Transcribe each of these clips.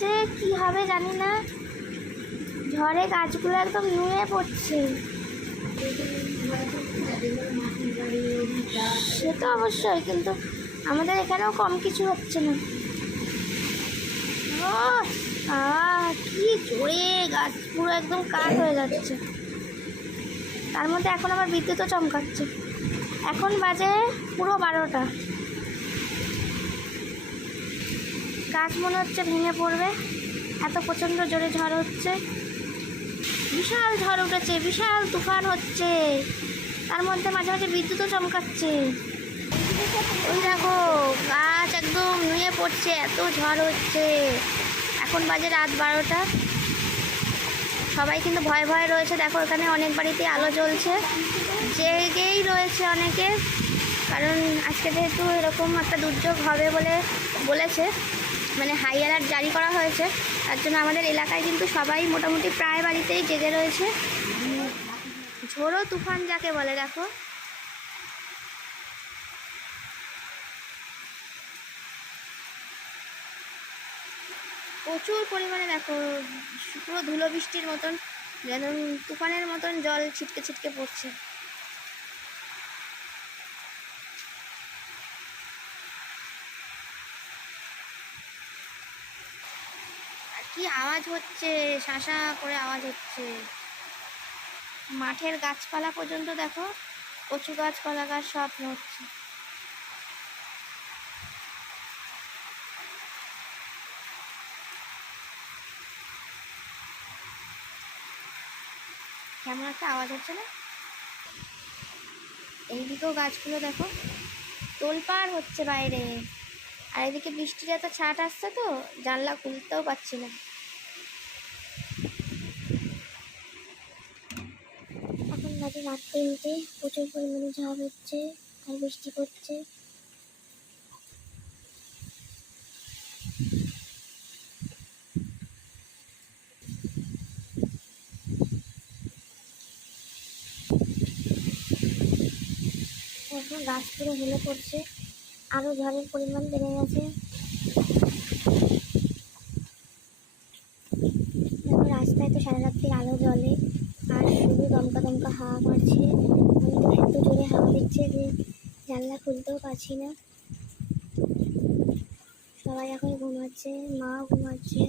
যে কি হবে জানি না। ঝড়ে গাছগুলো একদম নুয়ে পড়ছে। সে তো অবশ্যই কিন্তু আমাদের এখানেও কম কিছু হচ্ছে না। ও, কি জোরে গাছ পুরো একদম কাঠ হয়ে যাচ্ছে। তার মধ্যে এখন আবার বিদ্যুৎও চমকাচ্ছে। এখন বাজে পুরো বারোটা। গাছ মনে হচ্ছে, ভেঙে পড়বে। এত প্রচণ্ড জোরে ঝড় হচ্ছে। বিশাল ঝড় উঠেছে, বিশাল তুফান হচ্ছে। তার মধ্যে মাঝে মাঝে বিদ্যুৎও চমকাচ্ছে। ওই দেখো, গাছ একদম নুয়ে পড়ছে, এত ঝড় হচ্ছে। এখন বাজে রাত বারোটা। সবাই কিন্তু ভয় ভয় রয়েছে। দেখো, এখানে অনেক বাড়িতে আলো জ্বলছে। জেগেই রয়েছে অনেকে। কারণ আজকে যেহেতু এরকম একটা দুর্যোগ হবে বলে বলেছে মানে হাই অ্যালার্ট জারি করা হয়েছে। তার জন্য আমাদের এলাকায় কিন্তু সবাই মোটামুটি প্রায় বাড়িতেই জেগে রয়েছে। ঝোড়ো তুফান যাকে বলে, দেখো। প্রচুর পরিমাণে দেখো, পুরো ধুলো বৃষ্টির মতন, যেন তুফানের মতন জল ছিটকে ছিটকে পড়ছে। কি আওয়াজ হচ্ছে? শাঁসা করে আওয়াজ হচ্ছে। মাঠের গাছপালা পর্যন্ত দেখো। কচু গাছ, কলা গাছ, সব নড়ছে। কেমন একটা আওয়াজ হচ্ছে না? এইদিকেও গাছগুলো দেখো। তোলপাড় হচ্ছে বাইরে। আর এদিকে বৃষ্টির এত ছাট আসছে তো, জানলা খুলতেও পাচ্ছি না। এখন বাজে রাত তিনটে, প্রচুর পরিমাণে ঝড় হচ্ছে আর বৃষ্টি পড়ছে। এখন গাছ পুরো হেলে পড়ছে। আরও ঝড়ের পরিমাণ বেড়ে গেছে। রাস্তায় তো সারা রাত্রির আলো জ্বলে, আর শুধু দমকা দমকা হাওয়া মারছে। আমি তো এত জোরে হাওয়া দিচ্ছে যে জানলা খুলতেও পারছি না। সবাই এখন ঘুমাচ্ছে, মাও ঘুমাচ্ছে।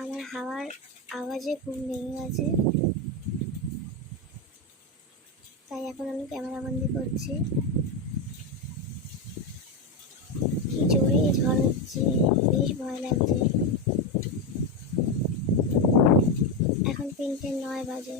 আমার হাওয়ার আওয়াজে ঘুম ভেঙে গেছে। তাই এখন আমি ক্যামেরা বন্দি করছি কি জোরে ঝড় হচ্ছে বেশ ভয় লাগছে। এখন তিনটে নয় বাজে।